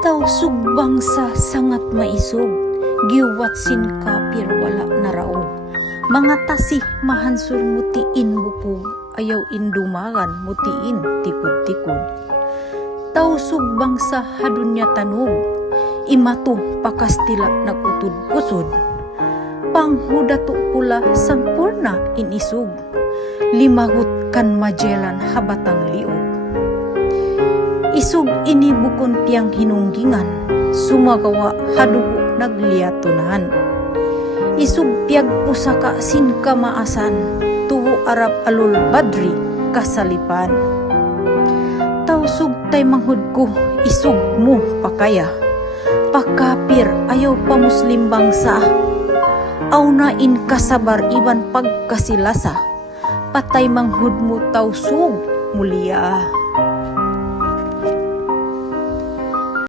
Taw sugbang sa sangat maisog, giwat sin kapir wala na raog. Mga tasih mahansur mutiin bupog, ayaw indumagan mutiin tikod-tikod. Taw sugbang sa hadunya tanog, imato pakastila nagutod-kusod. Panghuda to pula sampurna inisog, limagut kan majelan habatang liog. Isog ini bukon tiyang hinunggingan, sumagawa hadugo nagliyatunan. Isog tiyag pusaka sin kamaasan, tuwo arap alul badri kasalipan. Tausog tay manghud ko, isog mo pakaya. Pakapir ayaw pa muslim bangsa, aw na in kasabar iban pagkasilasa. Patay manghud mo tausog mulia.